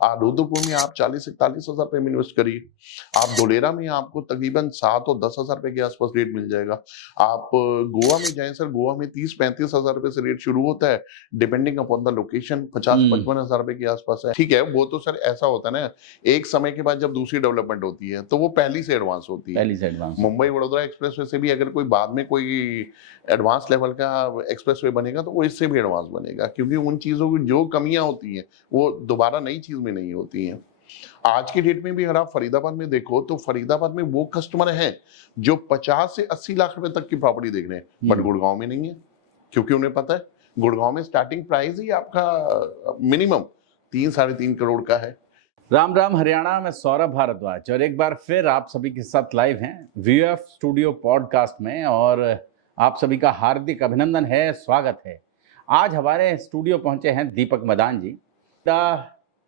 रुद्रपुर में आप 40-41 हजार रुपए में इन्वेस्ट करिए। आप धोलेरा में आपको तकरीबन 7 और 10 हजार रुपए के आसपास रेट मिल जाएगा। आप गोवा में जाएं सर, गोवा में 30-35 हजार रुपए से रेट शुरू होता है, डिपेंडिंग अपॉन द लोकेशन 50-55 हजार रुपए के आसपास है। ठीक है, वो तो सर ऐसा होता है ना, एक समय के बाद जब दूसरी डेवलपमेंट होती है तो वो पहली से एडवांस होती है। पहली से एडवांस। मुंबई वडोदरा एक्सप्रेसवे से भी अगर कोई बाद में कोई एडवांस लेवल का एक्सप्रेसवे बनेगा तो वो इससे भी एडवांस बनेगा, क्योंकि उन चीजों की जो कमियां होती हैं वो दोबारा नई चीज में नहीं होती हैं। आज की डेट में भी अगर आप फरीदाबाद में देखो तो फरीदाबाद में वो कस्टमर हैं जो 50 से 80 लाख रुपए तक की प्रॉपर्टी देख रहे हैं, बट गुड़गांव में नहीं है, क्योंकि उन्हें पता है गुड़गांव में स्टार्टिंग प्राइस ही आपका मिनिमम 3-3.5 करोड़ का है। राम राम हरियाणा में सौरभ भारद्वाज और एक बार फिर आप सभी के साथ लाइव हैं वीएफ स्टूडियो पॉडकास्ट में, और आप सभी का हार्दिक अभिनंदन है, स्वागत है। आज हमारे स्टूडियो पहुंचे हैं दीपक मदान जी, द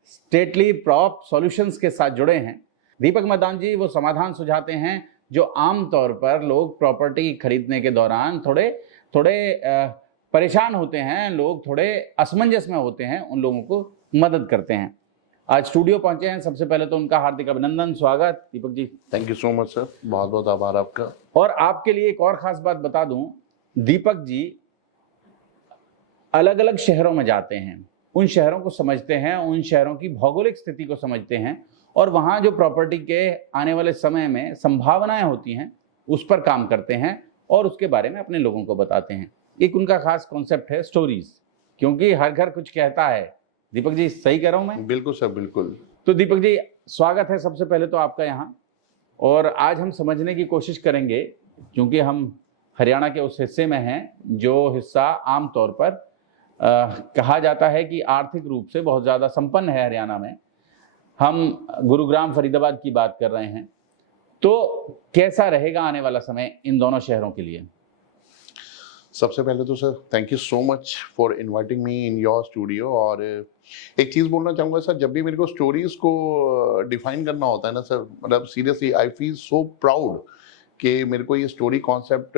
स्टेटली प्रॉप सॉल्यूशंस के साथ जुड़े हैं। दीपक मदान जी वो समाधान सुझाते हैं जो आमतौर पर लोग प्रॉपर्टी खरीदने के दौरान थोड़े परेशान होते हैं, लोग थोड़े असमंजस में होते हैं, उन लोगों को मदद करते हैं। आज स्टूडियो पहुंचे हैं, सबसे पहले तो उनका हार्दिक अभिनंदन, स्वागत Deepak ji. Thank you so much sir, बहुत बहुत आभार आपका। और आपके लिए एक और खास बात बता दूं, दीपक जी अलग अलग शहरों में जाते हैं, उन शहरों को समझते हैं, उन शहरों की भौगोलिक स्थिति को समझते हैं, और वहां जो प्रॉपर्टी के आने वाले समय में संभावनाएं होती हैं उस पर काम करते हैं और उसके बारे में अपने लोगों को बताते हैं। एक उनका खास कॉन्सेप्ट है स्टोरीज, क्योंकि हर घर कुछ कहता है। दीपक जी सही कह रहा हूं मैं? बिल्कुल सर, बिल्कुल। तो दीपक जी स्वागत है सबसे पहले तो आपका यहाँ, और आज हम समझने की कोशिश करेंगे, क्योंकि हम हरियाणा के उस हिस्से में हैं जो हिस्सा आमतौर पर कहा जाता है कि आर्थिक रूप से बहुत ज़्यादा संपन्न है। हरियाणा में हम गुरुग्राम फरीदाबाद की बात कर रहे हैं, तो कैसा रहेगा आने वाला समय इन दोनों शहरों के लिए? सबसे पहले तो sir thank you so much for inviting me in your studio. और एक चीज़ बोलना चाहूँगा सर, जब भी मेरे को स्टोरीज को डिफाइन करना होता है ना सर, मतलब seriously I feel so proud कि मेरे को ये स्टोरी कॉन्सेप्ट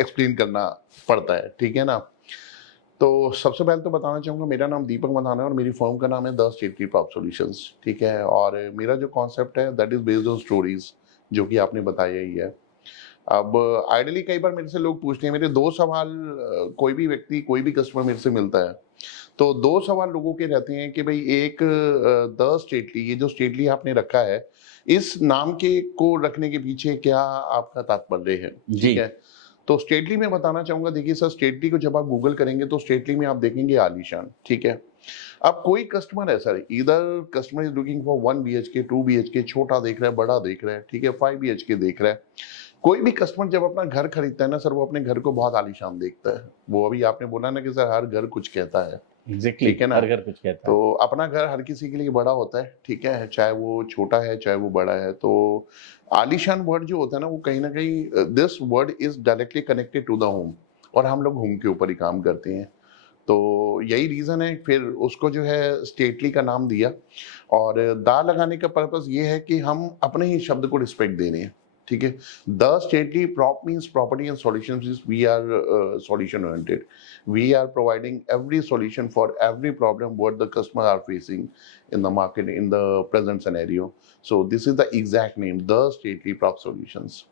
एक्सप्लेन करना पड़ता है, ठीक है ना। तो सबसे पहले तो बताना चाहूँगा, मेरा नाम दीपक मदान है और मेरी फर्म का नाम है द स्टेटली प्रॉप सॉल्यूशंस, ठीक है। और मेरा जो कॉन्सेप्ट है that is based on stories, जो कि आपने बताया ही है। अब आइडियली कई बार मेरे से लोग पूछते हैं, मेरे दो सवाल, कोई भी व्यक्ति, कोई भी कस्टमर मेरे से मिलता है तो दो सवाल लोगों के रहते हैं कि भाई एक द स्टेटली, ये जो स्टेटली आपने रखा है, इस नाम के को रखने के पीछे क्या आपका तात्पर्य है, ठीक है। तो स्टेटली में बताना चाहूंगा, देखिए सर, स्टेटली को जब आप गूगल करेंगे तो स्टेटली में आप देखेंगे आलीशान, ठीक है। अब कोई कस्टमर है सर, इधर customer is looking for 1 BHK 2 BHK, छोटा देख रहा है, बड़ा देख रहा है, ठीक है, 5 BHK देख रहा है। कोई भी कस्टमर जब अपना घर खरीदता है ना सर, वो अपने घर को बहुत आलीशान देखता है। वो अभी आपने बोला ना कि सर हर घर कुछ कहता है, एग्जैक्टली, ठीक है ना, हर घर कुछ कहता है। तो अपना घर हर किसी के लिए बड़ा होता है, ठीक है, चाहे वो छोटा है चाहे वो बड़ा है। तो आलीशान वर्ड जो होता है ना, वो कहीं ना कहीं this word is directly connected to the home, और हम लोग होम के ऊपर ही काम करते हैं। तो यही रीज़न है, फिर उसको जो है स्टेटली का नाम दिया। और दा लगाने का पर्पस ये है कि हम अपने ही शब्द को रिस्पेक्ट दे रहे हैं, ठीक है। The stately prop means property and solutions, we are solution oriented, we are providing every solution for every problem what the customer are facing in the market in the present scenario. So this is the exact name, the stately prop solutions.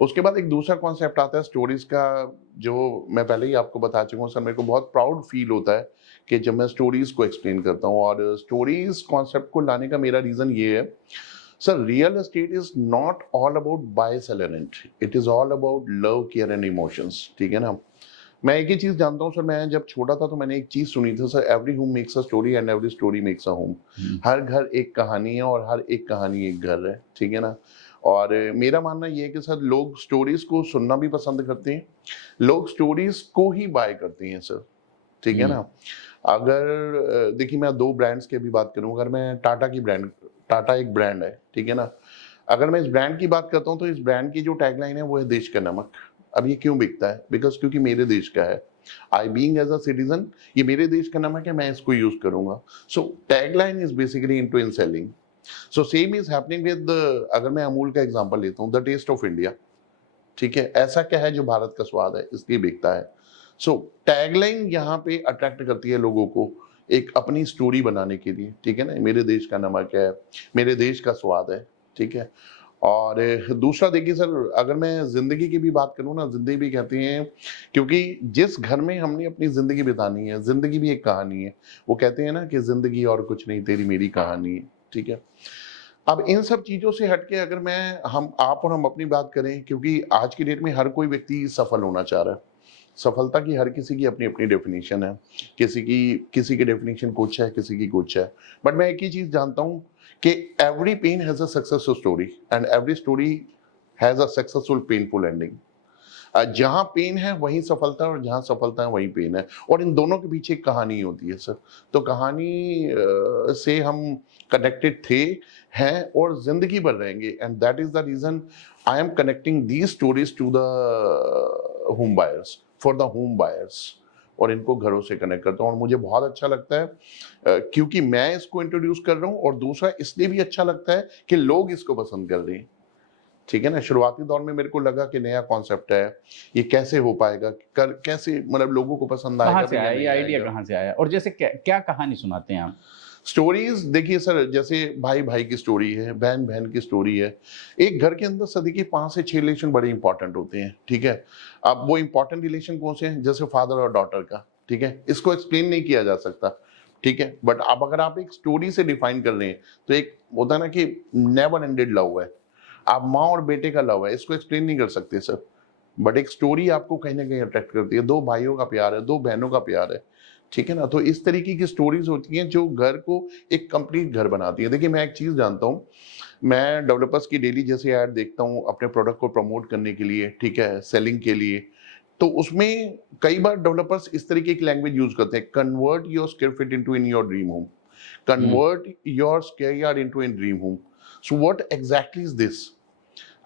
उसके बाद एक दूसरा concept आता है stories का, जो मैं पहले ही आपको बता चुका हूँ सर। मेरे को बहुत प्राउड फील होता है कि जब मैं स्टोरीज को एक्सप्लेन करता हूँ, और स्टोरीज कॉन्सेप्ट को लाने का मेरा रीजन ये है sir, real estate is not all about buy sell and rent, it is all about love, care and emotions, ठीक है ना। मैं एक ही चीज जानता हूँ सर, मैं जब छोटा था तो मैंने एक चीज सुनी थी sir, every home makes a story and every story makes a home. हर घर एक कहानी है और हर एक कहानी एक घर है, ठीक है ना। और मेरा मानना ये है कि सर लोग स्टोरीज को सुनना भी पसंद करते हैं, लोग स्टोरीज को ही बाय करते हैं सर, ठीक है ना। अगर देखिए, मैं 2 ब्रांड्स की भी बात करूं, अगर मैं टाटा एक ब्रांड है, ठीक है ना, अगर मैं इस ब्रांड की बात करता हूं तो इस ब्रांड की जो टैगलाइन है वो है देश का नमक। अब ये क्यों बिकता है? बिकॉज क्योंकि मेरे देश का है, I being as a citizen, ये मेरे देश का नमक है, मैं इसको यूज करूंगा। So tagline is basically into in selling. So same is happening with, अगर मैं अमूल का एग्जांपल लेता हूँ, द टेस्ट ऑफ इंडिया, ठीक है, ऐसा क्या है जो भारत का स्वाद है, इसलिए बिकता है। सो टैगलाइन यहाँ पे अट्रैक्ट करती है लोगों को एक अपनी स्टोरी बनाने के लिए, ठीक है ना, मेरे देश का नमक है, मेरे देश का स्वाद है, ठीक है। और दूसरा देखिए सर, अगर मैं जिंदगी की भी बात करूं ना, जिंदगी भी कहते हैं, क्योंकि जिस घर में हमने अपनी जिंदगी बितानी है, जिंदगी भी एक कहानी है। वो कहते हैं ना कि जिंदगी और कुछ नहीं, तेरी मेरी कहानी है, ठीक है। अब इन सब चीजों से हटके अगर मैं हम आप और हम अपनी बात करें, क्योंकि आज की डेट में हर कोई व्यक्ति सफल होना चाह रहा है। सफलता की हर किसी की अपनी अपनी डेफिनेशन है, किसी की डेफिनेशन कुछ है, किसी की कुछ है। बट मैं एक ही चीज जानता हूं कि every pain has a successful story and every story has a successful painful ending. जहां पेन है वहीं सफलता है, और जहां सफलता है वहीं पेन है, और इन दोनों के पीछे एक कहानी होती है सर। तो कहानी से हम कनेक्टेड थे, हैं, और जिंदगी भर रहेंगे। And that is the reason I am connecting these stories to the home buyers, for the home buyers, और इनको घरों से कनेक्ट करता हूँ। और मुझे बहुत अच्छा लगता है क्योंकि मैं इसको इंट्रोड्यूस कर रहा हूँ, और दूसरा इसलिए भी अच्छा लगता है कि लोग इसको पसंद कर रहे हैं, ठीक है ना। शुरुआती दौर में मेरे को लगा कि नया कॉन्सेप्ट है, ये कैसे हो पाएगा, कैसे मतलब लोगों को पसंद आएगा, कहाँ से आया ये आइडिया, कहाँ से आया? और जैसे क्या कहानी सुनाते हैं आप? स्टोरीज देखिए सर, जैसे भाई भाई की स्टोरी है, बहन बहन की स्टोरी है। एक घर के अंदर सदी के 5 से 6 रिलेशन बड़े इंपॉर्टेंट होते हैं, ठीक है। अब वो इंपॉर्टेंट रिलेशन कौन से हैं? जैसे फादर और डॉटर का, ठीक है, इसको एक्सप्लेन नहीं किया जा सकता, ठीक है। बट अब अगर आप एक स्टोरी से डिफाइन कर रहे हैं, तो एक होता है ना कि नेवर एंडेड लव है, आप माँ और बेटे का लव है, इसको एक्सप्लेन नहीं कर सकते सर। बट एक स्टोरी आपको कहीं ना कहीं अट्रैक्ट करती है, दो भाइयों का प्यार है, दो बहनों का प्यार है, ठीक है ना। तो इस तरीके की स्टोरीज होती हैं जो घर को एक कंप्लीट घर बनाती है। देखिए मैं एक चीज जानता हूँ, मैं डेवलपर्स की डेली जैसे ऐड देखता हूँ अपने प्रोडक्ट को प्रमोट करने के लिए, ठीक है, सेलिंग के लिए। तो उसमें कई बार डेवलपर्स इस तरीके की लैंग्वेज यूज करते हैं, convert your square feet into in your dream home, convert your square yard into in dream home. So what exactly is this?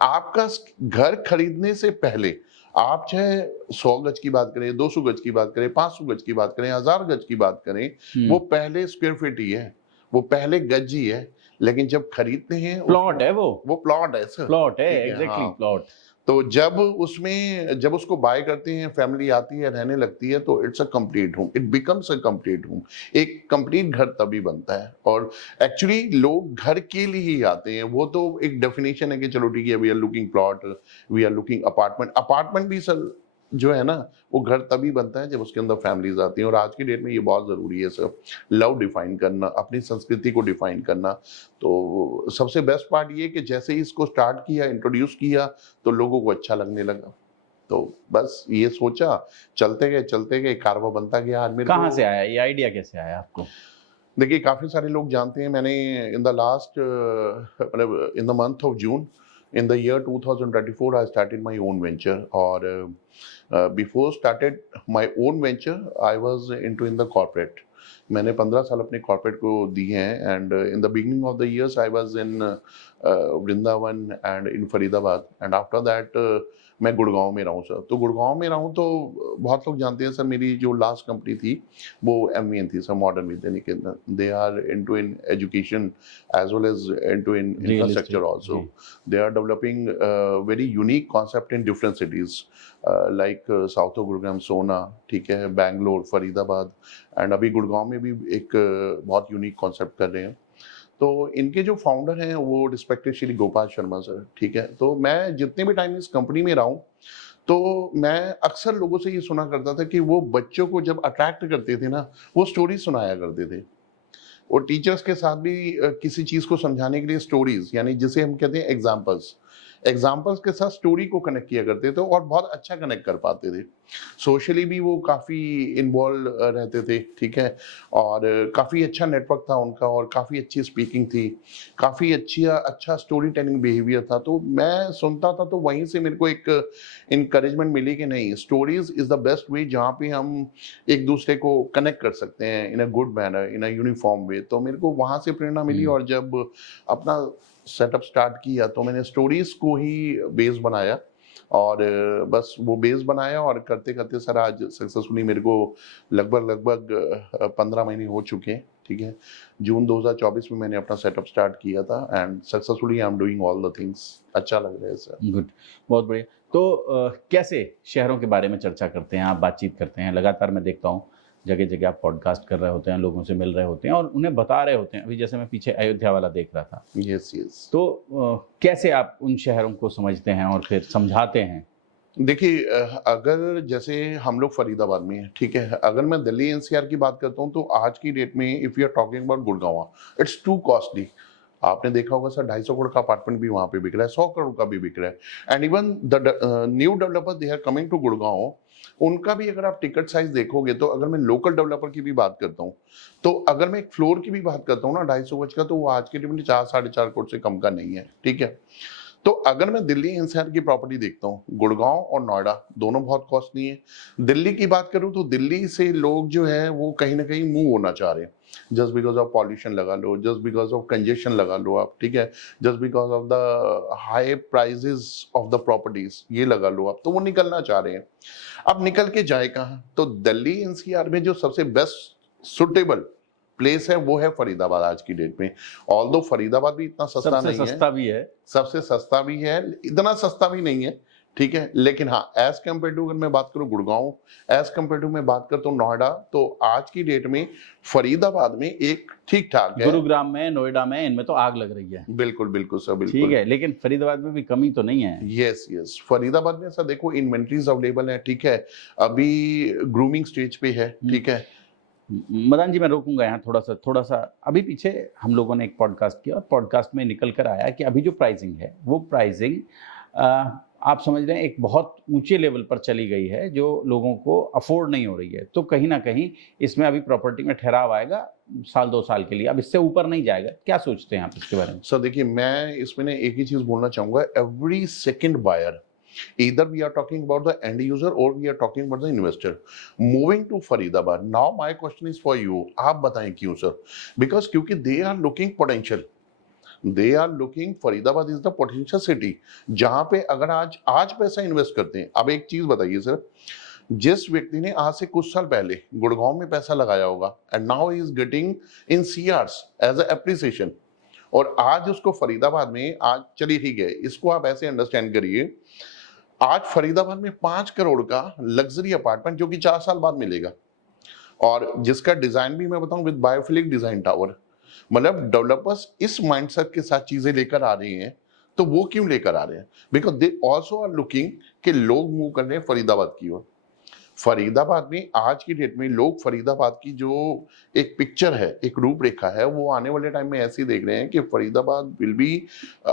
आपका घर खरीदने से पहले आप चाहे 100 गज की बात करें, 200 गज की बात करें, 500 गज की बात करें, 1000 गज की बात करें, वो पहले स्क्वायर फीट ही है, वो पहले गज ही है। लेकिन जब खरीदते हैं, प्लॉट है, वो प्लॉट है सर, प्लॉट है, ठीक है, एग्जैक्टली हाँ। प्लॉट। तो जब उसको बाय करते हैं, फैमिली आती है, रहने लगती है, तो it's a complete home, it becomes a complete home. एक कंप्लीट घर तभी बनता है। और एक्चुअली लोग घर के लिए ही आते हैं, वो तो एक डेफिनेशन है कि चलो ठीक है, we are looking plot, we are looking apartment. Apartment भी सर जो है ना, वो घर तभी बनता है जब उसके अंदर फैमिलीज आती हैं। और आज की डेट में ये बहुत जरूरी है सर, लव डिफाइन करना, अपनी संस्कृति को डिफाइन करना। तो सबसे बेस्ट पार्ट ये कि जैसे ही इसको स्टार्ट किया, इंट्रोड्यूस किया, तो लोगों को अच्छा लगने लगा। तो बस ये सोचा, चलते गए कारवा बनता गया। आज मेरे कहाँ को से आया ये आइडिया, कैसे आया आपको? देखिए काफी सारे लोग जानते हैं, मैंने इन द लास्ट मतलब in the month of June in the year 2024 I started my own venture. और before started my own venture I was into in the corporate. मैंने 15 साल अपने कॉर्पोरेट को दिए हैं। And in the beginning of the years I was in Vrindavan and in Faridabad, and after that मैं गुड़गांव में रहा हूँ सर। तो गुड़गांव में रहा हूँ तो बहुत लोग जानते हैं सर, मेरी जो लास्ट कंपनी थी वो MVN थी sir, modern Vidya Niketan. They are into in education as well as into in infrastructure also. They are developing very unique concept in different cities like south of Gurugram, Sohna, ठीक है, बैंगलोर, फरीदाबाद, एंड अभी गुड़गांव में भी एक बहुत यूनिक कॉन्सेप्ट कर रहे हैं। तो इनके जो फाउंडर हैं वो रिस्पेक्टेड श्री गोपाल शर्मा सर, ठीक है। तो मैं जितने भी टाइम इस कंपनी में रहा हूँ, तो मैं अक्सर लोगों से ये सुना करता था कि वो बच्चों को जब अट्रैक्ट करते थे ना, वो स्टोरी सुनाया करते थे। और टीचर्स के साथ भी किसी चीज को समझाने के लिए स्टोरीज, यानी जिसे हम कहते हैं एग्जाम्पल्स के साथ स्टोरी को कनेक्ट किया करते थे, और बहुत अच्छा कनेक्ट कर पाते थे। सोशली भी वो काफ़ी इन्वॉल्व रहते थे, ठीक है, और काफ़ी अच्छा नेटवर्क था उनका, और काफ़ी अच्छी स्पीकिंग थी, काफ़ी अच्छा स्टोरी टेलिंग बिहेवियर था। तो मैं सुनता था, तो वहीं से मेरे को एक इनकरेजमेंट मिली कि नहीं, stories is the best way जहाँ पे हम एक दूसरे को कनेक्ट कर सकते हैं in a good manner, in a uniform way. तो मेरे को वहाँ से प्रेरणा मिली, और जब अपना सेटअप स्टार्ट किया तो मैंने स्टोरीज को ही बेस बनाया, और बस वो बेस बनाया, और करते करते सर आज सक्सेसफुली मेरे को लगभग 15 महीने हो चुके हैं, ठीक है। जून 2024 में मैंने अपना सेटअप स्टार्ट किया था, and successfully I am doing all the things. अच्छा लग रहा है सर। गुड, बहुत बढ़िया। तो कैसे शहरों के बारे में चर्चा करते हैं आप, बातचीत करते हैं? लगातार मैं देखता हूँ जगह जगह आप पॉडकास्ट कर रहे होते हैं, लोगों से मिल रहे होते हैं और उन्हें बता रहे होते हैं। अभी जैसे मैं पीछे अयोध्या वाला देख रहा था, यस यस। तो कैसे आप उन शहरों को समझते हैं और फिर समझाते हैं? देखिए अगर जैसे हम लोग फरीदाबाद में हैं, ठीक है, अगर मैं दिल्ली एनसीआर की बात करता हूँ तो आज की डेट में if you are talking about Gurgaon, it's too costly. आपने देखा होगा सर, 250 करोड़ का अपार्टमेंट भी वहां पे बिक रहा है, 100 करोड़ का भी बिक रहा है। And even the new developer they are coming to Gurgaon, उनका भी अगर आप टिकट साइज देखोगे तो अगर मैं लोकल डेवलपर की भी बात करता हूँ, तो अगर मैं एक फ्लोर की भी बात करता हूँ ना 250 गज का, तो वो आज के डेट में 4-4.5 करोड़ से कम का नहीं है, ठीक है। तो अगर मैं दिल्ली एनसीआर की प्रॉपर्टी देखता हूँ, गुड़गांव और नोएडा दोनों बहुत कॉस्टली है। दिल्ली की बात करूँ तो दिल्ली से लोग जो है वो कहीं ना कहीं मूव होना चाह रहे हैं, जस्ट बिकॉज ऑफ पॉल्यूशन लगा लो, जस्ट बिकॉज ऑफ कंजेशन लगा लो आप, ठीक है, just because of the high prices of the properties ये लगा लो आप, तो वो निकलना चाह रहे हैं। अब निकल के जाए कहाँ? तो दिल्ली एनसीआर में जो सबसे बेस्ट सुटेबल प्लेस है वो है फरीदाबाद आज की डेट में। ऑल्दो फरीदाबाद भी इतना सस्ता सबसे नहीं है, सस्ता भी है, सबसे सस्ता भी है, इतना सस्ता भी नहीं है, ठीक है, लेकिन हाँ एज कम्पेयर टू अगर मैं बात करूं गुड़गांव, एज कम्पेयर टू मैं बात करता हूँ नोएडा, तो आज की डेट में फरीदाबाद में एक ठीक ठाक है। गुरुग्राम में, नोएडा में, इनमें तो आग लग रही है। बिल्कुल बिल्कुल सर, बिल्कुल ठीक है, लेकिन फरीदाबाद में भी कमी तो नहीं है। यस यस, फरीदाबाद में सर देखो इन्वेंट्रीज अवेलेबल है, ठीक है, अभी ग्रूमिंग स्टेज पे है, ठीक है। मदन जी मैं रोकूंगा यहाँ थोड़ा सा। अभी पीछे हम लोगों ने एक पॉडकास्ट किया और पॉडकास्ट में निकल कर आया कि अभी जो प्राइसिंग है वो प्राइसिंग आप समझ रहे हैं एक बहुत ऊंचे लेवल पर चली गई है, जो लोगों को अफोर्ड नहीं हो रही है। तो कहीं ना कहीं इसमें अभी प्रॉपर्टी में ठहराव आएगा 1-2 साल के लिए, अब इससे ऊपर नहीं जाएगा। क्या सोचते हैं आप इसके बारे में? सर देखिए मैं इसमें ना एक ही चीज बोलना चाहूंगा, every second buyer, either we are talking about the end user or we are talking about the investor moving to Faridabad. Now my question is for you, आप बताएं क्यों सर? Because क्योंकि they are looking potential, they are looking, Faridabad is the potential city, जहां पे अगर आज पैसा invest करते हैं। अब एक चीज बताइए सर, जिस व्यक्ति ने आज से कुछ साल पहले गुड़गांव में पैसा लगाया होगा and now he is getting in CRs as a appreciation, और आज उसको फरीदाबाद में, आज चलिए ठीक है, इसको आप ऐसे अंडरस्टैंड करिए, आज फरीदाबाद में 5 करोड़ का लग्जरी अपार्टमेंट जो कि 4 साल बाद मिलेगा, और जिसका डिजाइन भी मैं बताऊं विद बायोफिलिक डिजाइन टावर, मतलब डेवलपर्स इस माइंडसेट के साथ चीजें लेकर आ रहे हैं। तो वो क्यों लेकर आ रहे हैं? Because they also are looking कि लोग मूव कर रहे हैं फरीदाबाद की ओर। फरीदाबाद में आज की डेट में लोग फरीदाबाद की जो एक पिक्चर है, एक रूपरेखा है, वो आने वाले टाइम में ऐसी देख रहे हैं कि फरीदाबाद विल बी,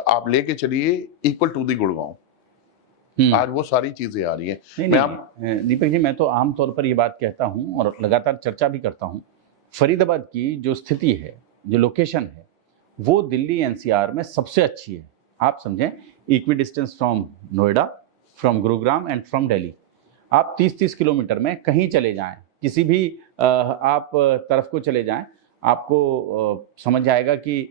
आप लेके चलिए, इक्वल टू दी गुड़गांव। आज वो सारी चीजें आ रही हैं। दीपक जी मैं तो आमतौर पर ये बात कहता हूँ और लगातार चर्चा भी करता हूँ, फरीदाबाद की जो स्थिति है, जो लोकेशन है, वो दिल्ली एनसीआर में सबसे अच्छी है। आप समझें, equi distance from Noida, from Gurugram and from Delhi. आप 30-30 किलोमीटर में कहीं चले जाएं, किसी भी आप तरफ को चले जाएं, आपको समझ आएगा कि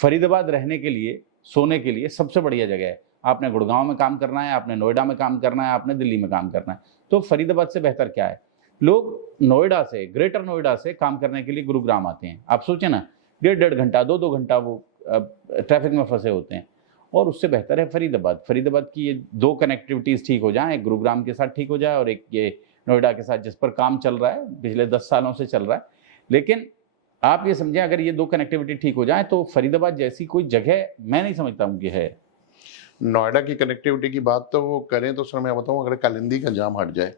फरीदाबाद रहने के लिए, सोने के लिए सबसे बढ़िया जगह है। आपने गुड़गांव में काम करना है, आपने नोएडा में काम करना है, आपने दिल्ली में काम करना है, तो फरीदाबाद से बेहतर क्या है? लोग नोएडा से, ग्रेटर नोएडा से काम करने के लिए गुरुग्राम आते हैं। आप सोचें ना, 1.5 घंटा, 2-2 घंटा वो ट्रैफिक में फंसे होते हैं, और उससे बेहतर है फरीदाबाद। फरीदाबाद की ये 2 कनेक्टिविटीज़ ठीक हो जाएं, एक गुरुग्राम के साथ ठीक हो जाए और एक ये नोएडा के साथ, जिस पर काम चल रहा है, पिछले 10 सालों से चल रहा है। लेकिन आप ये समझें, अगर ये 2 कनेक्टिविटी ठीक हो जाए तो फरीदाबाद जैसी कोई जगह मैं नहीं समझता हूँ कि है। नोएडा की कनेक्टिविटी की बात तो करें तो सर मैं बताऊं, अगर कालिंदी का जाम हट जाए,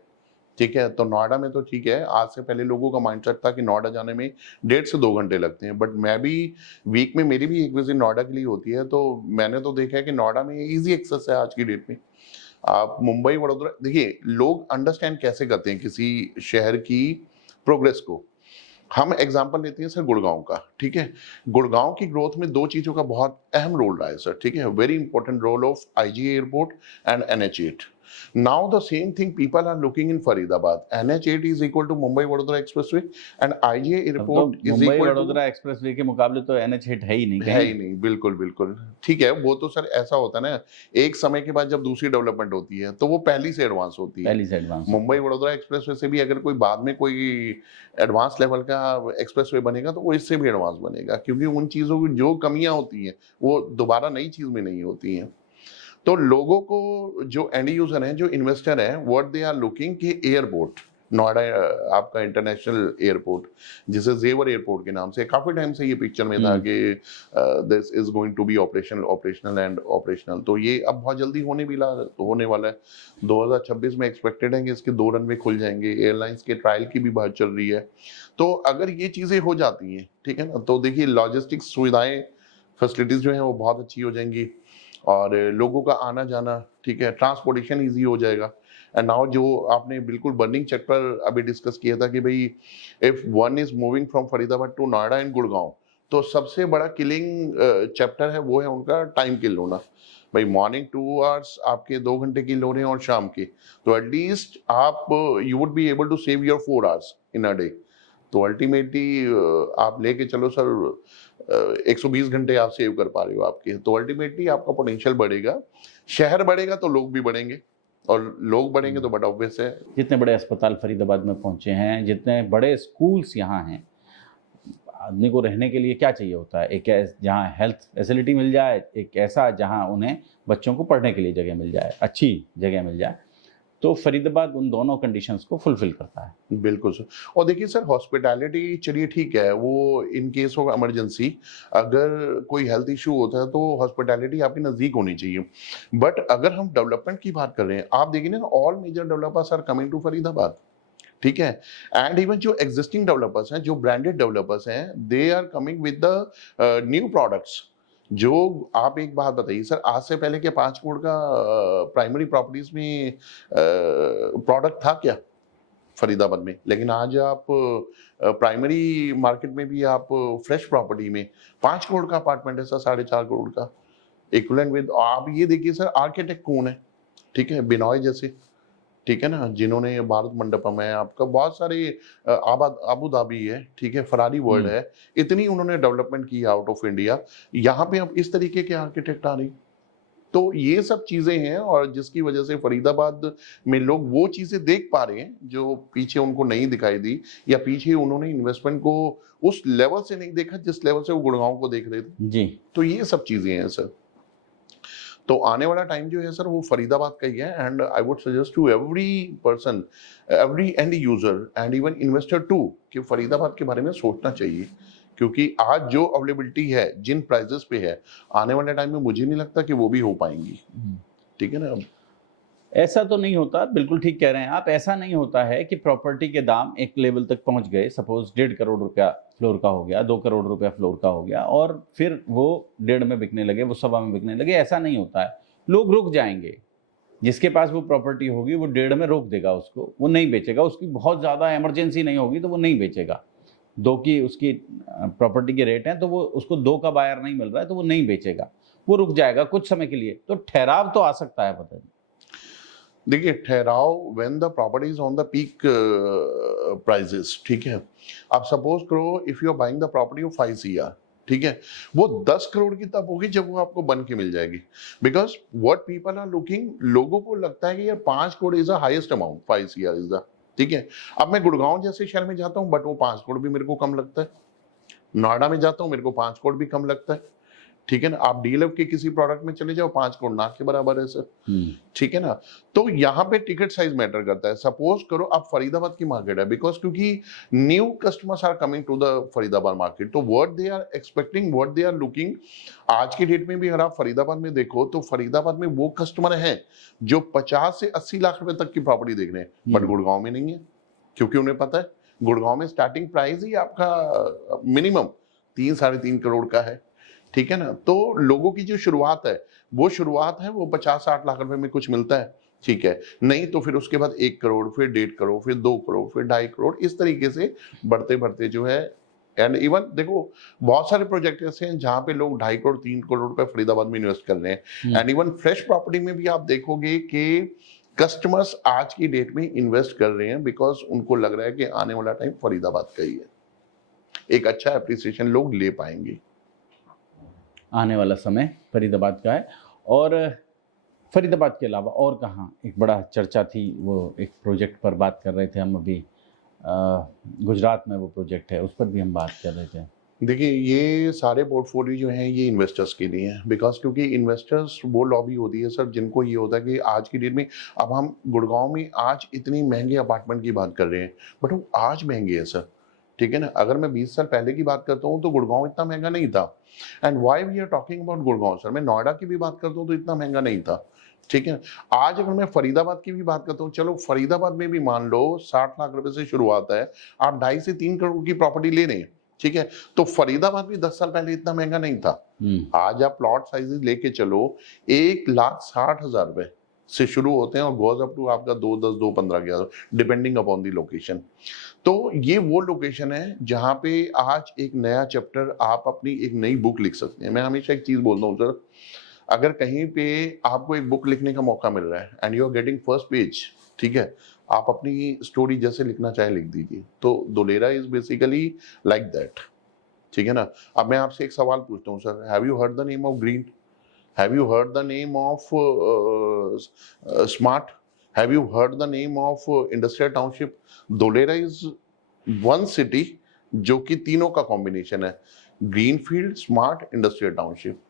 ठीक है, तो नोएडा में तो ठीक है। आज से पहले लोगों का माइंडसेट था कि नोएडा जाने में 1.5 से 2 घंटे लगते हैं, बट मैं भी वीक में, मेरी भी एक विजिट नोएडा के लिए होती है, तो मैंने तो देखा है कि नोएडा में इजी एक्सेस है आज की डेट में। आप मुंबई, वडोदरा, देखिए लोग अंडरस्टैंड कैसे करते हैं किसी शहर की प्रोग्रेस को। हम एग्जांपल लेते हैं सर गुड़गांव का, ठीक है, गुड़गांव की ग्रोथ में 2 चीजों का बहुत अहम रोल रहा है सर, ठीक है, very important role of IGA airport and NH8। Now the same thing people are looking in Faridabad. NH8 is equal to Mumbai Vadodara Expressway and IGA airport is Mumbai equal to, Vadodara expressway के मुकाबले तो NH8 है ही नहीं, है ही नहीं, बिल्कुल बिल्कुल ठीक है। वो तो सर ऐसा होता है ना, एक समय के बाद जब दूसरी डेवलपमेंट होती है तो वो पहली से एडवांस होती है। पहली से एडवांस। मुंबई वडोदरा एक्सप्रेसवे से भी अगर कोई बाद में कोई एडवांस लेवल का एक्सप्रेसवे बनेगा तो वो इससे भी एडवांस बनेगा, क्योंकि उन चीजों की जो कमियां होती हैं वो दोबारा नई चीज में नहीं होती हैं। तो लोगों को, जो एंड यूजर हैं, जो इन्वेस्टर हैं, व्हाट दे आर लुकिंग कि एयरपोर्ट, नोएडा आपका इंटरनेशनल एयरपोर्ट, जिसे जेवर एयरपोर्ट के नाम से काफी टाइम से ये पिक्चर में था कि this is going to be operational and operational. तो ये अब बहुत जल्दी होने वाला है। 2026 में एक्सपेक्टेड है कि इसके 2 रनवे खुल जाएंगे। एयरलाइंस के ट्रायल की भी बात चल रही है। तो अगर ये चीजें हो जाती हैं, ठीक है ना, तो देखिए लॉजिस्टिक्स सुविधाएं, फैसिलिटीज जो है वो बहुत अच्छी हो जाएंगी और लोगों का आना जाना, ठीक है, ट्रांसपोर्टेशन ईजी हो जाएगा। एंड नाउ जो आपने बिल्कुल बर्निंग चेक पर अभी डिस्कस किया था कि भाई if one is moving from Faridabad to Noida and Gurgaon, तो सबसे बड़ा किलिंग चैप्टर है वो है उनका टाइम किल होना। भाई मॉर्निंग 2 आवर्स आपके 2 घंटे किल हो रहे हैं और शाम के, तो एटलीस्ट आप you would be able to save your 4 hours in a day. तो अल्टीमेटली आप लेके चलो सर 120 घंटे आप सेव कर पा रहे हो आपके, तो अल्टीमेटली आपका पोटेंशियल बढ़ेगा। शहर बढ़ेगा तो लोग भी बढ़ेंगे, और लोग बढ़ेंगे तो बड़ा ऑब्वियस है। जितने बड़े अस्पताल फरीदाबाद में पहुंचे हैं, जितने बड़े स्कूल्स यहाँ हैं, आदमी को रहने के लिए क्या चाहिए होता है? एक जहाँ हेल्थ फैसिलिटी मिल जाए, एक ऐसा जहाँ उन्हें बच्चों को पढ़ने के लिए जगह मिल जाए, अच्छी जगह मिल जाए, तो फरीदाबाद उन दोनों कंडीशंस को फुलफिल करता है। बिल्कुल सर। और देखिए सर, हॉस्पिटैलिटी चलिए ठीक है, वो इन केस ऑफ इमरजेंसी अगर कोई हेल्थ इशू होता है तो हॉस्पिटैलिटी आपके नजदीक होनी चाहिए। बट अगर हम डेवलपमेंट की बात कर रहे हैं, आप देखिए ना, all major developers are coming to Faridabad, ठीक है। एंड इवन जो एग्जिस्टिंग डेवलपर्स हैं, जो ब्रांडेड डेवलपर्स हैं, they are coming with the new products. जो आप एक बात बताइए सर, आज से पहले के 5 करोड़ का प्राइमरी प्रॉपर्टीज में प्रोडक्ट था क्या फरीदाबाद में? लेकिन आज आप प्राइमरी मार्केट में भी आप फ्रेश प्रॉपर्टी में 5 करोड़ का अपार्टमेंट है सर, 4.5 करोड़ का इक्विवेलेंट विद। आप ये देखिए सर, आर्किटेक्ट कौन है, ठीक है, बिनॉय जैसे, ठीक है ना, जिन्होंने भारत मंडपम है आपका, बहुत सारे अबू धाबी है, ठीक है, फरारी वर्ल्ड है, इतनी उन्होंने डेवलपमेंट की आउट ऑफ इंडिया। यहाँ पे अब इस तरीके के आर्किटेक्ट आ रही, तो ये सब चीजें हैं और जिसकी वजह से फरीदाबाद में लोग वो चीजें देख पा रहे हैं जो पीछे उनको नहीं दिखाई दी, या पीछे उन्होंने इन्वेस्टमेंट को उस लेवल से नहीं देखा जिस लेवल से वो गुड़गांव को देख रहे थे जी। तो ये सब चीजें हैं सर। तो आने वाला टाइम जो है सर वो फरीदाबाद का ही है। And I would suggest to every person, every end user and even investor too, कि फरीदाबाद के बारे में सोचना चाहिए, क्योंकि आज जो अवेलेबिलिटी है, जिन प्राइजेस पे है, आने वाले टाइम में मुझे नहीं लगता कि वो भी हो पाएंगी, ठीक है ना। ऐसा तो नहीं होता, बिल्कुल ठीक कह रहे हैं आप। ऐसा नहीं होता है कि प्रॉपर्टी के दाम एक लेवल तक पहुंच गए, सपोज 1.5 करोड़ रुपया फ्लोर का हो गया, 2 करोड़ रुपया फ्लोर का हो गया, और फिर वो 1.5 में बिकने लगे, वो 1.25 में बिकने लगे। ऐसा नहीं होता है। लोग रुक जाएंगे, जिसके पास वो प्रॉपर्टी होगी वो 1.5 में रोक देगा उसको, वो नहीं बेचेगा। उसकी बहुत ज़्यादा इमरजेंसी नहीं होगी तो वो नहीं बेचेगा। 2 की उसकी प्रॉपर्टी के रेट हैं, तो वो उसको 2 का बायर नहीं मिल रहा है तो वो नहीं बेचेगा, वो रुक जाएगा कुछ समय के लिए। तो ठहराव तो आ सकता है, पता नहीं। देखिए ठहराव when the property is on the peak prices, ठीक है। आप सपोज करो if you are buying the property of 5 CR, ठीक है, वो 10 करोड़ की तब होगी जब वो आपको बन के मिल जाएगी। Because what people are looking, लोगों को लगता है कि यार 5 crore is the highest amount, 5 CR is the, ठीक है। अब मैं गुड़गांव जैसे शहर में जाता हूँ बट वो 5 करोड़ भी मेरे को कम लगता है। नोएडा में जाता हूँ, मेरे को 5 करोड़ भी कम लगता है, ठीक है ना। आप डीएलएफ के किसी प्रोडक्ट में चले जाओ, 5 करोड़ ना के बराबर है सर, ठीक है ना। तो यहाँ पे टिकट साइज मैटर करता है। सपोज करो आप फरीदाबाद की मार्केट है, बिकॉज क्योंकि new customers are coming to the Faridabad market, तो what they are expecting, what they are looking. आज की डेट में भी अगर आप फरीदाबाद में देखो तो फरीदाबाद में वो कस्टमर हैं जो 50 से 80 लाख रुपए तक की प्रॉपर्टी देख रहे हैं, बट गुड़गांव में नहीं है, क्योंकि उन्हें पता है गुड़गांव में स्टार्टिंग प्राइस ही आपका मिनिमम 3-3.5 करोड़ का है, ठीक है ना। तो लोगों की जो शुरुआत है वो 50-60 लाख रुपए में कुछ मिलता है, ठीक है, नहीं तो फिर उसके बाद 1 करोड़, फिर 1.5 करोड़, फिर 2 करोड़, फिर 2.5 करोड़, इस तरीके से बढ़ते बढ़ते जो है। एंड इवन देखो बहुत सारे प्रोजेक्ट ऐसे हैं जहां पे लोग 2.5 करोड़ 3 करोड़ रुपए फरीदाबाद में इन्वेस्ट कर रहे हैं। एंड इवन फ्रेश प्रॉपर्टी में भी आप देखोगे कि कस्टमर्स आज की डेट में इन्वेस्ट कर रहे हैं, बिकॉज उनको लग रहा है कि आने वाला टाइम फरीदाबाद का ही है, एक अच्छा एप्रिसिएशन लोग ले पाएंगे। आने वाला समय फरीदाबाद का है। और फरीदाबाद के अलावा और कहाँ एक बड़ा चर्चा थी, वो एक प्रोजेक्ट पर बात कर रहे थे हम अभी, गुजरात में वो प्रोजेक्ट है, उस पर भी हम बात कर रहे थे। देखिए ये सारे पोर्टफोलियो जो हैं ये इन्वेस्टर्स के लिए हैं, बिकॉज क्योंकि इन्वेस्टर्स वो लॉबी होती है सर जिनको ये होता है कि आज की डेट में, अब हम गुड़गांव में आज इतनी महंगे अपार्टमेंट की बात कर रहे हैं, बट वो आज महंगे है सर, ठीक है ना। अगर मैं 20 साल पहले की बात करता हूँ तो गुड़गांव इतना महंगा नहीं था। And why we are talking about Gurgaon sir, मैं नोएडा की भी बात करता हूँ तो इतना महंगा नहीं था, ठीक है। आज अगर मैं फरीदाबाद की भी बात करता हूँ, चलो फरीदाबाद में भी मान लो 60 लाख रुपए से शुरुआत है, आप 2.5 से 3 करोड़ की प्रॉपर्टी ले रहे हैं, ठीक है। तो फरीदाबाद भी 10 साल पहले इतना महंगा नहीं था। आज आप प्लॉट साइजेस लेके चलो 1,60,000 रुपए से शुरू होते हैं और गोज अप टू आपका 2,10, 2,15, 11, डिपेंडिंग अपॉन दी लोकेशन। तो ये वो लोकेशन है जहां पे आज एक नया चैप्टर, आप अपनी एक नई बुक लिख सकते हैं। मैं हमेशा एक चीज बोलता हूँ सर, अगर कहीं पे आपको एक बुक लिखने का मौका मिल रहा है and you are getting first page, ठीक है, आप अपनी स्टोरी जैसे लिखना चाहे लिख दीजिए। तो Dholera is basically like that, ठीक है ना। अब मैं आपसे एक सवाल पूछता हूँ sir, have you heard the name of green? Have you heard the name of smart? Have you heard the name of industrial township? Dholera is one city जो कि तीनों का कॉम्बिनेशन है, ग्रीनफील्ड, स्मार्ट, इंडस्ट्रियल टाउनशिप।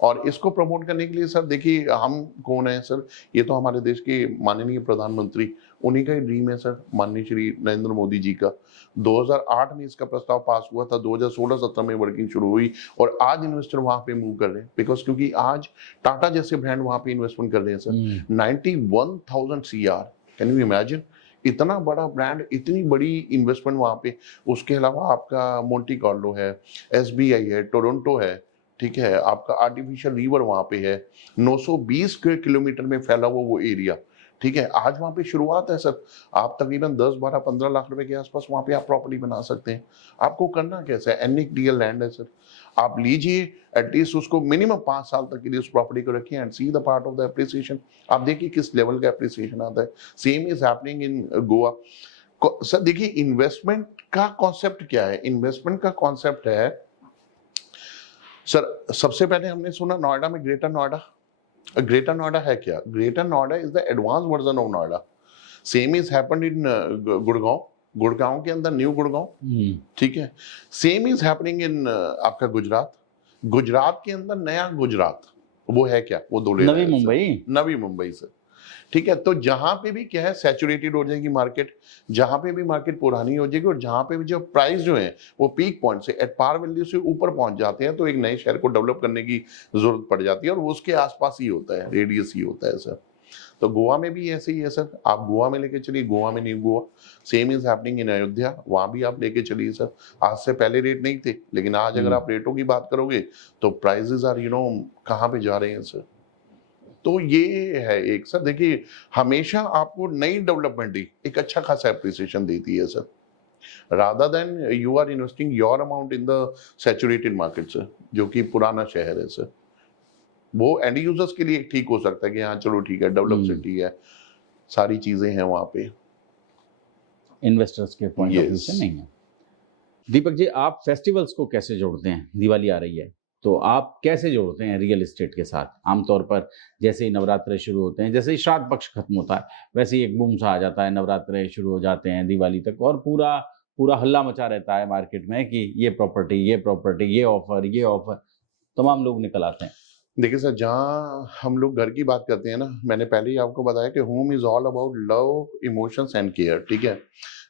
और इसको promote करने के लिए सर देखिए हम कौन है सर, ये तो हमारे देश के माननीय प्रधानमंत्री, उन्हीं का ही ड्रीम है सर, माननीय श्री नरेंद्र मोदी जी का। 2008 में इसका प्रस्ताव पास हुआ था, 2016-17 में वर्किंग शुरू हुई और आज इन्वेस्टर वहां पे मूव कर रहे हैं, बिकॉज क्योंकि आज टाटा जैसे ब्रांड वहां पे इन्वेस्टमेंट कर रहे हैं sir. 91,000 CR, can you imagine, इतना बड़ा ब्रांड, इतनी बड़ी इन्वेस्टमेंट वहां पे। उसके अलावा आपका मोंटी कार्लो है, SBI है, टोरंटो है, ठीक है, आपका आर्टिफिशियल रिवर वहां पे है, 920 स्क्वायर किलोमीटर में फैला हुआ वो एरिया, ठीक है। आज वहां पे शुरुआत है सर, आप तकरीबन 10, 12, 15 लाख रुपए के आसपास वहां पे आप प्रॉपर्टी बना सकते हैं। आपको करना कैसा है, एनएक्डीएल लैंड है सर, आप लीजिए, एटलीस्ट उसको मिनिमम 5 साल तक के लिए उस प्रॉपर्टी को रखिए and see the part of the appreciation. आप देखिए किस लेवल का एप्रिसिएशन आता है। Same is happening in Goa sir. देखिए इन्वेस्टमेंट का कॉन्सेप्ट क्या है, इन्वेस्टमेंट का कॉन्सेप्ट है सर, सबसे पहले हमने सुना नोएडा में ग्रेटर नोएडा। ग्रेटर नोएडा है क्या? Greater Noida is the advance version of Noida. Same is happened in Gurgaon, Gurgaon के अंदर न्यू गुड़गांव, ठीक है। सेम इज हैपनिंग इन आपका गुजरात, गुजरात के अंदर नया गुजरात, वो है क्या? वो धोलेरा, नवी मुंबई, नवी मुंबई सर, ठीक है। तो जहां पे भी क्या है, सैचुरेटेड हो जाएगी मार्केट, जहां पे भी मार्केट पुरानी हो जाएगी और जहां पे भी जो प्राइस जो है वो पीक पॉइंट से एट पार वैल्यू से ऊपर पहुंच जाते हैं, तो एक नए शहर को डेवलप करने की जरूरत पड़ जाती है और वो उसके आसपास ही होता है, रेडियस ही होता है सर। तो गोवा में भी ऐसे ही है सर, आप गोवा में लेके चलिए, गोवा में new Goa. Same is happening in Ayodhya, वहां भी आप लेके चलिए सर। आज से पहले रेट नहीं थे, लेकिन आज अगर आप रेटों की बात करोगे तो प्राइजेस आर कहाँ पे जा रहे हैं सर। तो ये है एक सर, देखिए हमेशा आपको नई डेवलपमेंट ही एक अच्छा खासा एप्रिसिएशन देती है sir, rather than you are investing your amount in the saturated market sir, जो कि पुराना शहर है सर। वो एंड यूजर्स के लिए ठीक हो सकता है कि हाँ चलो ठीक है, डेवलप सिटी है, सारी चीजें हैं वहां पे, इन्वेस्टर्स के पॉइंट ऑफ व्यू से नहीं है। दीपक जी, आप फेस्टिवल्स को कैसे जोड़ते हैं? दिवाली आ रही है तो आप कैसे जोड़ते हैं रियल एस्टेट के साथ? आमतौर पर जैसे ही नवरात्रे शुरू होते हैं, जैसे ही श्राद्ध पक्ष खत्म होता है, वैसे ही एक बूम सा आ जाता है, नवरात्रे शुरू हो जाते हैं दिवाली तक, और पूरा पूरा हल्ला मचा रहता है मार्केट में कि ये प्रॉपर्टी, ये प्रॉपर्टी, ये ऑफर, तमाम लोग निकल आते हैं। देखिए सर, जहाँ हम लोग घर की बात करते हैं ना, मैंने पहले ही आपको बताया कि home is all about love, emotions and care, ठीक है,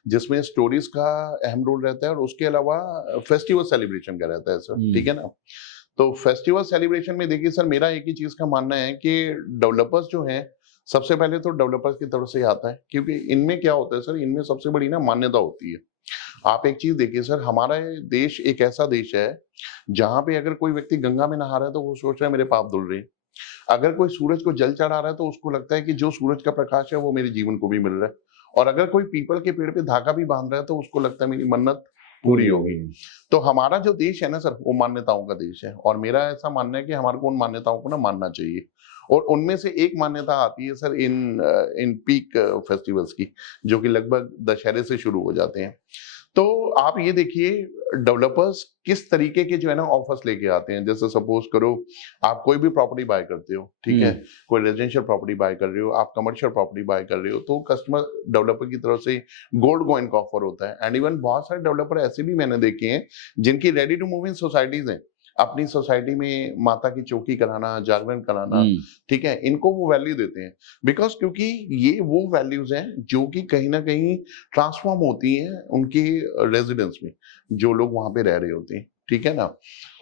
जिसमें स्टोरीज का अहम रोल रहता है और उसके अलावा फेस्टिवल सेलिब्रेशन का रहता है सर, ठीक है ना। तो फेस्टिवल सेलिब्रेशन में देखिए सर, मेरा एक ही चीज का मानना है कि डेवलपर्स जो हैं, सबसे पहले तो डेवलपर्स की तरफ से आता है, क्योंकि इनमें क्या होता है सर, इनमें सबसे बड़ी ना मान्यता होती है। आप एक चीज देखिए सर, हमारा देश एक ऐसा देश है जहां पे अगर कोई व्यक्ति गंगा में नहा रहा है तो वो सोच रहा है मेरे पाप धुल रहे हैं। अगर कोई सूरज को जल चढ़ा रहा है तो उसको लगता है कि जो सूरज का प्रकाश है वो मेरे जीवन को भी मिल रहा है। और अगर कोई पीपल के पेड़ पे धागा भी बांध रहा है तो उसको लगता है मेरी मन्नत पूरी होगी। तो हमारा जो देश है ना सर, वो मान्यताओं का देश है, और मेरा ऐसा मानना है कि हमारे को उन मान्यताओं को ना मानना चाहिए। और उनमें से एक मान्यता आती है सर इन पीक फेस्टिवल्स की, जो कि लगभग दशहरे से शुरू हो जाते हैं। तो आप ये देखिए डेवलपर्स किस तरीके के जो है ना ऑफर्स लेके आते हैं। जैसे सपोज करो आप कोई भी प्रॉपर्टी बाय करते हो, ठीक है, कोई रेजिडेंशियल प्रॉपर्टी बाय कर रहे हो, आप कमर्शियल प्रॉपर्टी बाय कर रहे हो, तो कस्टमर डेवलपर की तरफ से गोल्ड कॉइन का ऑफर होता है। एंड इवन बहुत सारे डेवलपर ऐसे भी मैंने देखे हैं जिनकी ready to move in societies हैं, अपनी सोसाइटी में माता की चौकी कराना, जागरण कराना, ठीक है, इनको वो वैल्यू देते हैं बिकॉज क्योंकि ये वो वैल्यूज हैं जो कि कहीं ना कहीं ट्रांसफॉर्म होती हैं उनके रेजिडेंस में, जो लोग वहां पे रह रहे होते हैं, ठीक है ना।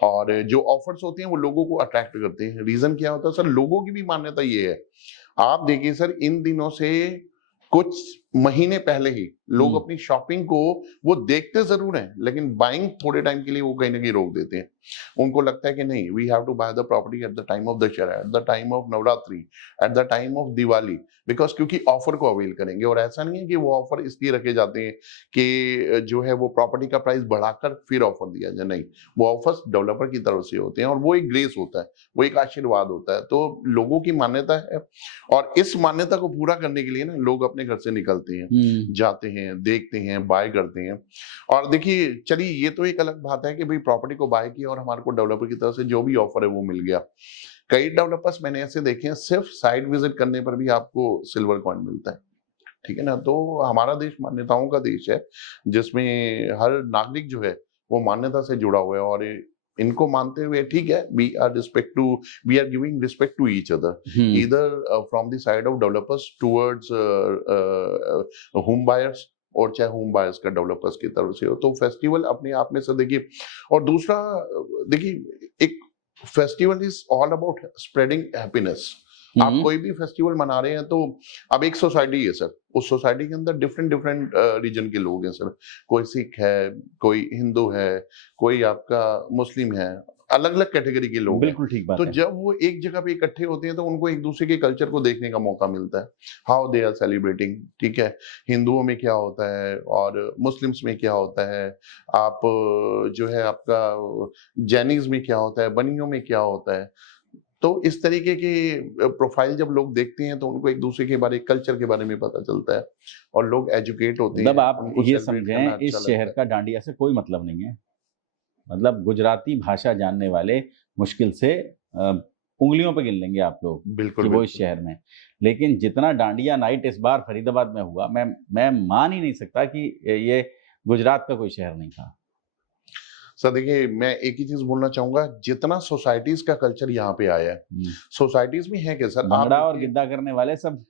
और जो ऑफर्स होते हैं वो लोगों को अट्रैक्ट करते हैं। रीजन क्या होता है सर, लोगों की भी मान्यता ये है। आप देखिए सर, इन दिनों से कुछ महीने पहले ही लोग अपनी शॉपिंग को वो देखते जरूर हैं, लेकिन बाइंग थोड़े टाइम के लिए वो कहीं ना कहीं रोक देते हैं। उनको लगता है कि नहीं, we have to buy the property at the time of Dussehra, at the time of Navratri, at the time of Diwali, because क्योंकि ऑफर को अवेल करेंगे। और ऐसा नहीं है कि वो ऑफर इसलिए रखे जाते हैं कि जो है वो प्रॉपर्टी का प्राइस बढ़ाकर फिर ऑफर दिया जाए, नहीं, वो ऑफर्स डेवलपर की तरफ से होते हैं और वो एक ग्रेस होता है, वो एक आशीर्वाद होता है। तो लोगों की मान्यता है और इस मान्यता को पूरा करने के लिए ना लोग अपने घर से निकलते हैं, जाते हैं, देखते हैं, बाय करते हैं। और देखिए चलिए ये तो एक अलग बात है कि भाई प्रॉपर्टी को बाय किया और हमारे को डेवलपर की तरफ से जो भी ऑफर है वो मिल गया। कई डेवलपर्स मैंने ऐसे देखे हैं सिर्फ साइट विजिट करने पर भी आपको सिल्वर कॉइन मिलता है, ठीक है ना। तो हमारा देश मान्यताओं का देश है जिसमें हर नागरिक जो है वो मान्यता से जुड़ा हुआ है और इनको मानते हुए ठीक है, we are giving respect to each other, either from the side of developers towards home buyers, और चाहे होम बायर्स का डेवलपर्स की तरफ से हो। तो फेस्टिवल अपने आप में से देखिए, और दूसरा देखिए, एक festival is all about spreading happiness. आप कोई भी फेस्टिवल मना रहे हैं तो अब एक सोसाइटी है सर, उस सोसाइटी के अंदर डिफरेंट डिफरेंट रीजन के लोग हैं सर, कोई सिख है, कोई हिंदू है, कोई आपका मुस्लिम है, अलग अलग कैटेगरी के लोग हैं। बिल्कुल ठीक बात तो है। जब वो एक जगह पे इकट्ठे होते हैं तो उनको एक दूसरे के कल्चर को देखने का मौका मिलता है, हाउ दे आर सेलिब्रेटिंग, ठीक है, हिंदुओं में क्या होता है और मुस्लिम्स में क्या होता है, आप जो है आपका जैनिज्म में क्या होता है, बनियों में क्या होता है। तो इस तरीके के प्रोफाइल जब लोग देखते हैं तो उनको एक दूसरे के बारे, कल्चर के बारे में पता चलता है और लोग एजुकेट होते हैं। मतलब आप उनको ये सेलिब्रेट करना समझें, इस अच्छा शहर लगता का डांडिया से कोई मतलब नहीं है। मतलब गुजराती भाषा जानने वाले मुश्किल से उंगलियों पे गिन लेंगे आप लोग है। बिल्कुल कि वो इस बिल्कुल। शहर में। लेकिन जितना डांडिया नाइट इस बार फरीदाबाद में हुआ, मैं मान ही नहीं सकता कि ये गुजरात का कोई शहर नहीं था। सर देखिए, मैं एक ही चीज बोलना चाहूंगा, जितना सोसाइटीज का कल्चर यहाँ पे आया है, सोसाइटीज में है क्या सर, आप भंगड़ा और देखिए, गिद्दा करने वाले सब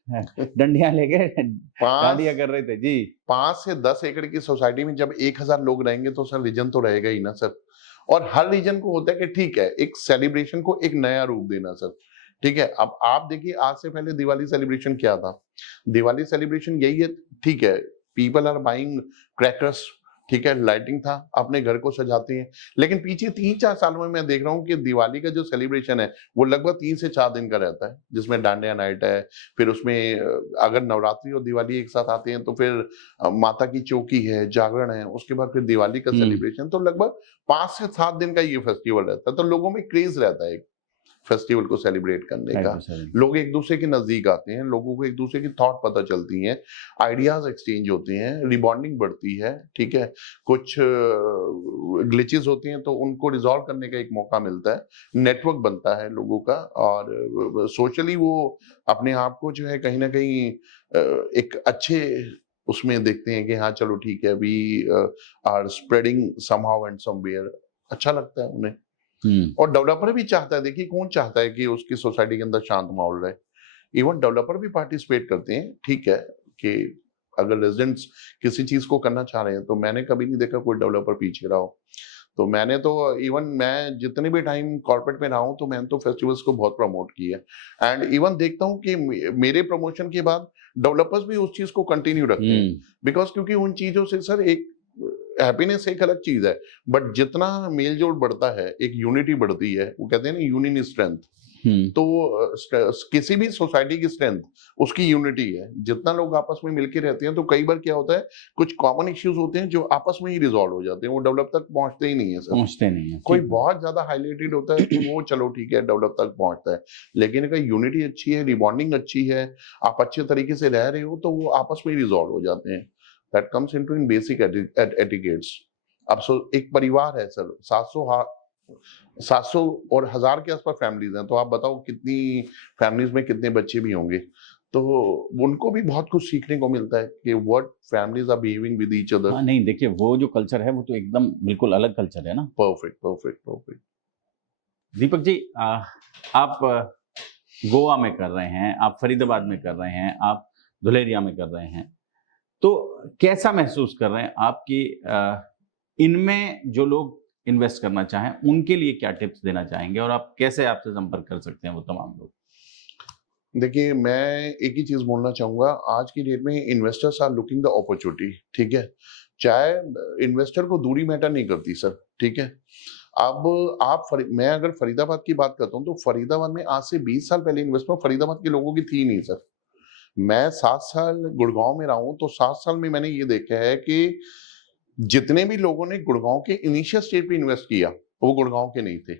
डंडियां लेके डांडिया कर रहे थे जी। 5 से 10 एकड़ की सोसाइटी में जब 1000 लोग रहेंगे तो सर रीजन तो रहेगा ही ना सर। और हर रीजन को होता है कि ठीक है, एक सेलिब्रेशन को एक नया रूप देना सर, ठीक है। अब आप देखिए, आज से पहले दिवाली सेलिब्रेशन क्या था, दिवाली सेलिब्रेशन यही है, ठीक है, पीपल आर बाइंग क्रैकर्स, ठीक है, लाइटिंग था, अपने घर को सजाते हैं। लेकिन पीछे 3-4 सालों में मैं देख रहा हूँ कि दिवाली का जो सेलिब्रेशन है वो लगभग 3 से 4 दिन का रहता है, जिसमें डांडिया नाइट है, फिर उसमें अगर नवरात्रि और दिवाली एक साथ आते हैं तो फिर माता की चौकी है, जागरण है, उसके बाद फिर दिवाली का सेलिब्रेशन। तो लगभग 5 से 7 दिन का ये फेस्टिवल रहता है। तो लोगों में क्रेज रहता है फेस्टिवल को सेलिब्रेट करने का, लोग एक दूसरे के नजदीक आते हैं, लोगों को एक दूसरे की थॉट पता चलती हैं, आइडियाज एक्सचेंज होते हैं, रिबॉन्डिंग बढ़ती है, ठीक है, कुछ ग्लिचेस होती हैं तो उनको रिजॉल्व करने का एक मौका मिलता है, नेटवर्क बनता है लोगों का, और सोशली वो अपने आप को जो है कहीं ना कहीं एक अच्छे उसमें देखते हैं कि हाँ चलो ठीक है, we are spreading somehow and somewhere, अच्छा लगता है उन्हें। और डेवलपर भी चाहता है, देखिए कौन चाहता है कि उसकी सोसाइटी के अंदर शांत माहौल रहे, इवन डेवलपर भी पार्टिसिपेट करते हैं, ठीक है, कि अगर रेजिडेंट्स किसी चीज को करना चाह रहे हैं तो मैंने कभी नहीं देखा कोई डेवलपर पीछे रहा हो। तो मैंने तो इवन मैं जितने भी टाइम कॉर्पोरेट में रहा हूं तो मैंने तो फेस्टिवल्स को बहुत प्रमोट किया है, एंड इवन देखता हूं कि मेरे प्रमोशन के बाद डेवलपर्स भी उस चीज को कंटिन्यू रखते हैं, बिकॉज क्योंकि उन चीजों से सर एक हैप्पीनेस एक अलग चीज है, बट जितना मेल जोल बढ़ता है, एक यूनिटी बढ़ती है, वो कहते हैं ना यूनियन इज स्ट्रेंथ। तो किसी भी सोसाइटी की स्ट्रेंथ उसकी यूनिटी है, जितना लोग आपस में मिलकर रहते हैं। तो कई बार क्या होता है, कुछ कॉमन इश्यूज होते हैं जो आपस में ही रिजॉल्व हो जाते हैं, वो डेवलप तक पहुंचते ही नहीं है सर, पहुंचते नहीं है। कोई बहुत ज्यादा हाईलाइटेड होता है तो वो चलो ठीक है डेवलप तक पहुंचता है, लेकिन अगर यूनिटी अच्छी है, रिबॉन्डिंग अच्छी है, आप अच्छे तरीके से रह रहे हो तो वो आपस में ही रिजॉल्व हो जाते हैं। That comes into in basic etiquettes. अब एक परिवार है सर, 700 और 1000 के आसपास फैमिलीज हैं, तो आप बताओ कितनी फैमिलीज में कितने बच्चे भी होंगे, तो उनको भी बहुत कुछ सीखने को मिलता है कि what families are behaving with each other. हाँ नहीं, देखिए वो जो कल्चर है वो तो एकदम बिल्कुल अलग कल्चर है ना। Perfect perfect perfect. Deepak ji, आप गोवा में कर रहे हैं, आप फरीदाबाद में कर रहे हैं, आप धुलेरिया में कर रहे हैं, तो कैसा महसूस कर रहे हैं आप कि इनमें जो लोग इन्वेस्ट करना चाहें उनके लिए क्या टिप्स देना चाहेंगे, और आप कैसे आपसे संपर्क कर सकते हैं वो तमाम लोग? देखिए, मैं एक ही चीज बोलना चाहूंगा, आज की डेट में investors are looking the opportunity, ठीक है। चाहे इन्वेस्टर को दूरी मैटर नहीं करती सर, ठीक है। अब मैं अगर फरीदाबाद की बात करता हूँ तो फरीदाबाद में आज से 20 साल पहले इन्वेस्टमेंट फरीदाबाद के लोगों की थी नहीं सर। मैं 7 साल गुड़गांव में रहा हूं, तो 7 साल में मैंने ये देखा है कि जितने भी लोगों ने गुड़गांव के इनिशियल स्टेज पे इन्वेस्ट किया वो गुड़गांव के नहीं थे।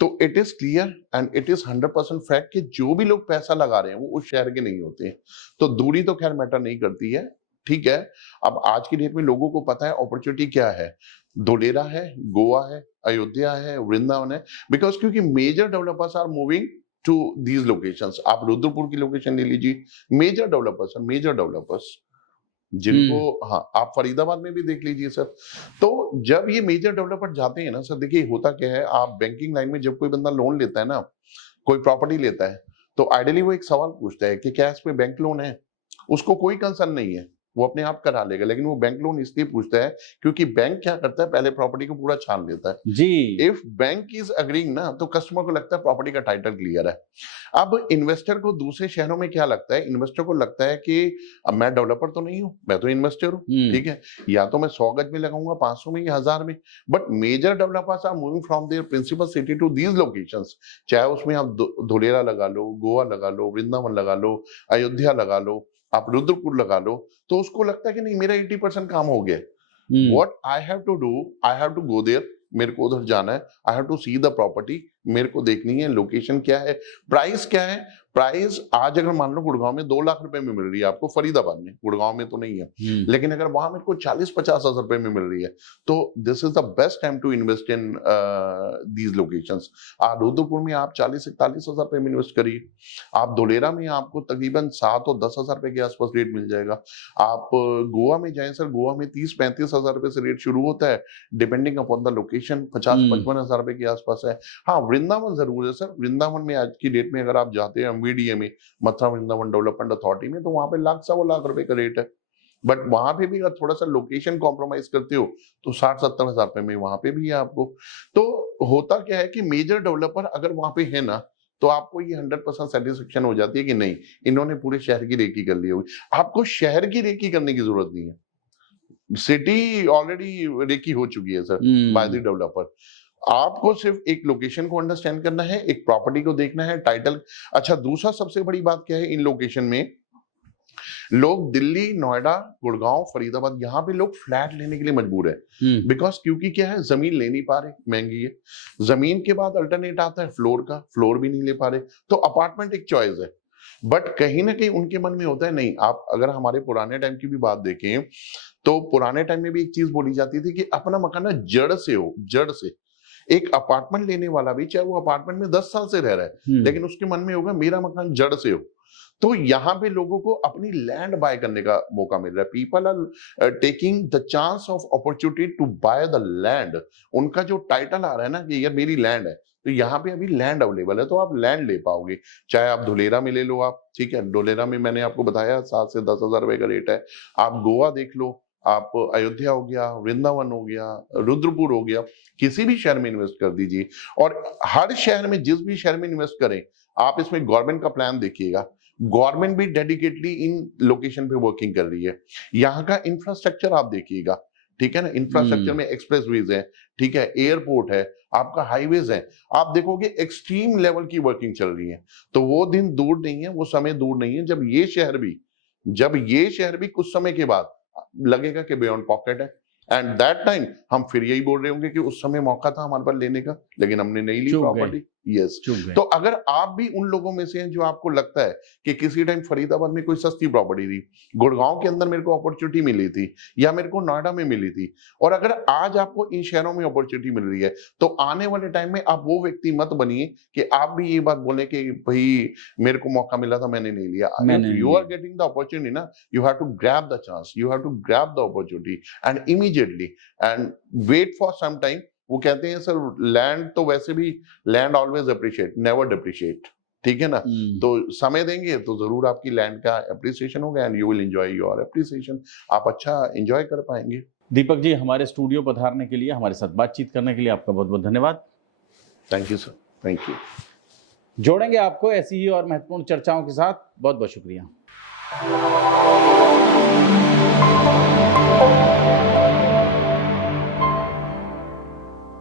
तो it is clear and it is 100% fact कि जो भी लोग पैसा लगा रहे हैं वो उस शहर के नहीं होते हैं। तो दूरी तो खैर मैटर नहीं करती है, ठीक है। अब आज की डेट में लोगों को पता है अपॉर्चुनिटी क्या है, धुलेरा है, गोवा है, अयोध्या है, वृंदावन है, बिकॉज क्योंकि major developers are moving to these locations. आप रुद्रपुर की लोकेशन ले लीजिए, मेजर डेवलपर्स जिनको, हाँ, आप फरीदाबाद में भी देख लीजिए सर। तो जब ये मेजर डेवलपर जाते हैं ना सर, देखिए होता क्या है, आप बैंकिंग लाइन में जब कोई बंदा लोन लेता है ना, कोई प्रॉपर्टी लेता है, तो आइडियली वो एक सवाल पूछता है कि क्या इस पे बैंक लोन है। उसको कोई कंसर्न नहीं है, वो अपने आप करा लेगा, लेकिन वो बैंक लोन इसलिए पूछता है क्योंकि बैंक क्या करता है, पहले प्रॉपर्टी को पूरा छान लेता है जी। इफ बैंक इज अग्रीइंग ना, तो कस्टमर को लगता है प्रॉपर्टी का टाइटल क्लियर है। अब इन्वेस्टर को दूसरे शहरों में क्या लगता है, इन्वेस्टर को लगता है कि अब मैं डेवलपर तो नहीं हूं, मैं तो इन्वेस्टर हूं, ठीक है, या तो मैं 100 गज में लगाऊंगा, 500 में या 1000 में। But major developers are moving from their principal city to these locations. चाहे उसमें आप धुलेरा लगा लो, गोवा लगा लो, वृंदावन लगा लो, अयोध्या लगा लो, आप रुद्रपुर लगा लो, तो उसको लगता है कि नहीं मेरा 80% काम हो गया। What I have to do, I have to go there, मेरे को उधर जाना है, I have to see the property, मेरे को देखनी है लोकेशन क्या है, प्राइस क्या है। प्राइस आज अगर मान लो गुड़गांव में 2 लाख रुपए में मिल रही है आपको, फरीदाबाद में, गुड़गांव में तो नहीं है, लेकिन अगर वहां मेरे को 40-50 हजार रुपए में मिल रही है, तो this is the best time to invest in these locations. Rudrapur में आप 40-41 हजार रुपए में इन्वेस्ट करिए। आप धुलेरा में आपको तकरीबन 7 और 10 हजार रुपए के आसपास रेट मिल जाएगा। आप गोवा में जाएं सर, गोवा में 30-35 हजार रुपए से रेट शुरू होता है, डिपेंडिंग अपॉन द लोकेशन 50-55 हजार रुपए के आसपास है। हाँ, वृंदावन जरूर है सर, वृंदावन में आज की डेट में अगर आप जाते हैं MVDA में, मथुरा वृंदावन डेवलपमेंट अथॉरिटी में, तो वहां पे 1,00,000-1,25,00,000 रुपए का रेट है। बट वहां पे भी अगर थोड़ा सा लोकेशन कॉम्प्रोमाइज करते हो तो 60-70 हजार रुपए में वहां पे भी है आपको। तो होता क्या है कि मेजर डेवलपर अगर वहां पे है ना, तो आपको ये 100% सेटिस्फेक्शन हो जाती है कि नहीं, इन्होंने पूरे शहर की रेकी कर ली होगी। आपको शहर की रेकी करने की जरूरत नहीं है, सिटी ऑलरेडी रेकी हो चुकी है सर बाय द डेवलपर। आपको सिर्फ एक लोकेशन को अंडरस्टैंड करना है, एक प्रॉपर्टी को देखना है, टाइटल। अच्छा, दूसरा सबसे बड़ी बात क्या है, इन लोकेशन में लोग दिल्ली, नोएडा, गुड़गांव, फरीदाबाद, यहाँ पे लोग फ्लैट लेने के लिए मजबूर है, बिकॉज क्योंकि क्या है, जमीन ले नहीं पा रहे, महंगी है। जमीन के बाद अल्टरनेट आता है फ्लोर का, फ्लोर भी नहीं ले पा रहे, तो अपार्टमेंट एक चॉइस है। बट कहीं ना कहीं उनके मन में होता है नहीं, आप अगर हमारे पुराने टाइम की भी बात देखें तो पुराने टाइम में भी एक चीज बोली जाती थी कि अपना मकान ना जड़ से हो, जड़ से। एक अपार्टमेंट लेने वाला भी, चाहे वो अपार्टमेंट में 10 साल से रह रहा है, लेकिन उसके मन में होगा मेरा मकान जड़ से हो। तो यहाँ पे लोगों को अपनी लैंड बाय करने का मौका मिल रहा है। People are taking the chance of opportunity to buy the land. उनका जो टाइटल आ रहा है ना कि यार मेरी लैंड है, तो यहाँ पे अभी लैंड अवेलेबल है, तो आप लैंड ले पाओगे। चाहे आप धुलेरा में ले लो आप, ठीक है, धुलेरा में मैंने आपको बताया 7 से 10 हजार रुपए का रेट है। आप गोवा देख लो, आप अयोध्या हो गया, वृंदावन हो गया, रुद्रपुर हो गया, किसी भी शहर में इन्वेस्ट कर दीजिए। और हर शहर में, जिस भी शहर में इन्वेस्ट करें, आप इसमें गवर्नमेंट का प्लान देखिएगा। गवर्नमेंट भी डेडिकेटली इन लोकेशन पे वर्किंग कर रही है। यहाँ का इंफ्रास्ट्रक्चर आप देखिएगा, ठीक है ना, इंफ्रास्ट्रक्चर में एक्सप्रेसवेज है, ठीक है, एयरपोर्ट है, आपका हाईवेज है, आप देखोगे एक्सट्रीम लेवल की वर्किंग चल रही है। तो वो दिन दूर नहीं है, वो समय दूर नहीं है जब ये शहर भी कुछ समय के बाद लगेगा कि बियॉन्ड पॉकेट है। एंड दैट टाइम हम फिर यही बोल रहे होंगे कि उस समय मौका था हमारे पास लेने का, लेकिन हमने नहीं ली प्रॉपर्टी। यस चूक गए। तो अगर आप भी उन लोगों में से हैं जो आपको लगता है कि किसी टाइम फरीदाबाद में कोई सस्ती प्रॉपर्टी थी, गुड़गांव के अंदर मेरे को अपॉर्चुनिटी मिली थी या मेरे को नोएडा में मिली थी, और अगर आज आपको इन शहरों में अपॉर्चुनिटी मिल रही है, तो आने वाले टाइम में आप वो व्यक्ति मत बनिए कि आप भी ये बात बोले कि भाई मेरे को मौका मिला था मैंने नहीं लिया। You are getting the opportunity ना, you have to grab the chance, you have to grab the opportunity and immediately and wait for some time. वो कहते हैं सर लैंड तो वैसे भी land always appreciate never depreciate, ठीक है ना। तो समय देंगे तो जरूर आपकी लैंड का अप्रिसिएशन होगा and you will enjoy your appreciation, आप अच्छा एंजॉय कर पाएंगे। दीपक जी, हमारे स्टूडियो पधारने के लिए, हमारे साथ बातचीत करने के लिए आपका बहुत बहुत धन्यवाद। Thank you sir, thank you. जोड़ेंगे आपको ऐसी ही और महत्वपूर्ण चर्चाओं के साथ। बहुत बहुत शुक्रिया।